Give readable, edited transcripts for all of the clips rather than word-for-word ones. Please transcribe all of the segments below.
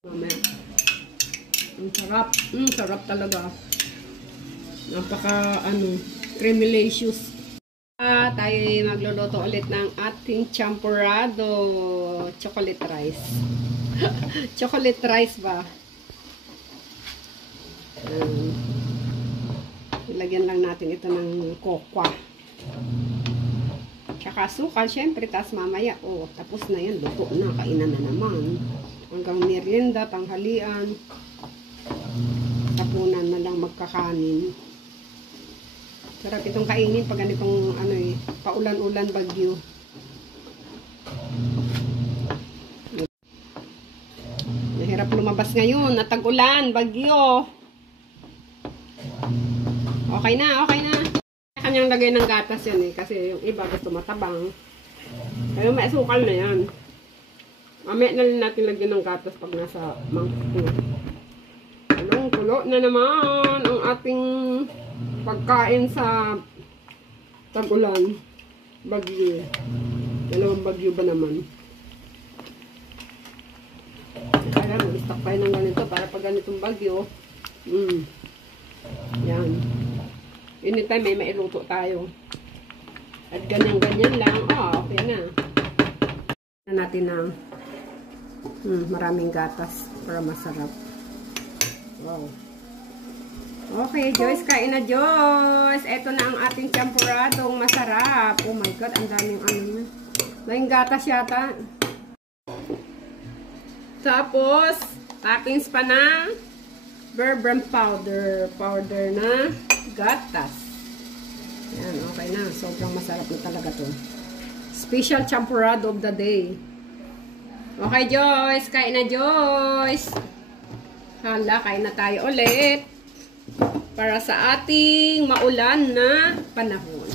Mamaya. Ang sarap. Sarap talaga. Napaka, creamylicious. Tayo magluluto ulit ng ating champurrado chocolate rice. Chocolate rice ba? Ilagyan lang natin ito ng kokwa. Tsaka sukal, syempre, tas mamaya, tapos na yan, luto na, kainan na naman. Hanggang merienda, tanghalian, tapunan na lang magkakanin. Sarap itong kainin pag ganitong, paulan-ulan, bagyo. Mahirap lumabas ngayon, natag-ulan, bagyo. Okay na, okay na. Kanyang lagay ng gatas yan kasi yung iba gusto matabang. Kaya may sukal na yan. Mamaya na rin natin lagyan ng gatas pag nasa mangkok. Kulong-kulo na naman ang ating pagkain sa tag-ulan. Bagyo. Dalawang bagyo ba naman? Kaya mag-stock tayo ng ganito para pag ganitong bagyo. Yan. Anytime may mailuto tayo. At ganyan-ganyan lang. Okay na. Na natin ng maraming gatas para masarap. Wow. Okay, Joyce, kain na, Joyce. Ito na ang ating champuradong masarap. Oh my God, ang daming niya. May gatas yata. Tapos, toppings pa ng bear brand powder. Powder na gatas. Yan, okay na. Sobrang masarap na talaga to. Special champurrado of the day. Okay, Joyce. Kain na, Joyce. Hala, kain na tayo ulit. Para sa ating maulan na panahon.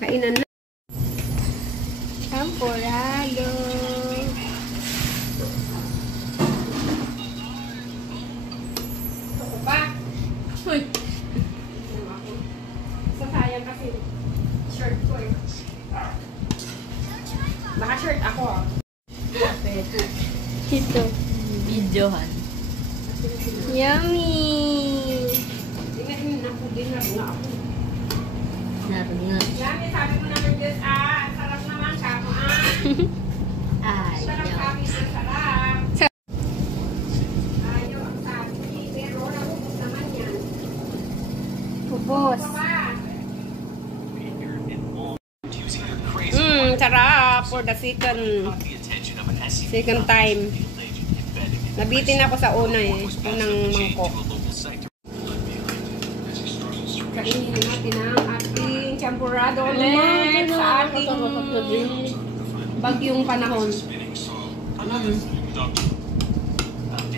Kainan na. Champurrado. Gusto ba? Uy. Sayang kasi shirt ko Baka shirt ako Ito. Videohan. Yummy! Tingnan ako, dinner nga ako. Narungan. Yummy, sabi mo naman Diyos, ang sarap naman kamo, sarap kami, ang sarap. Ayaw ang sabi, pero nabubos naman yan. Pupos. Sarap for the second time. Nabitin ako sa unang mangkok. Kainin natin ang ating champurrado ulit sa ating bagyong panahon.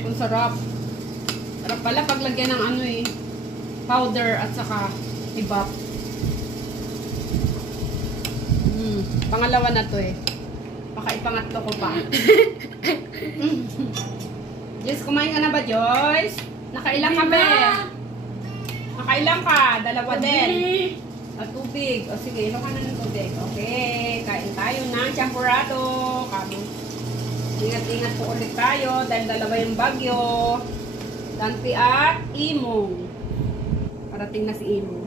Ang sarap. Sarap pala paglagyan ng powder at saka ibap. Pangalawa na to Baka ipangatlo ko pa. Joyce, kumain ka na ba, Joyce? Nakailang ka ba? Nakailang ka? Dalawa din. At tubig. O sige, ilo ka na ng tubig. Okay, kain tayo ng champurrado. Ingat-ingat po ulit tayo dahil dalawa yung bagyo. Danti at Imong. Parating na si Imong.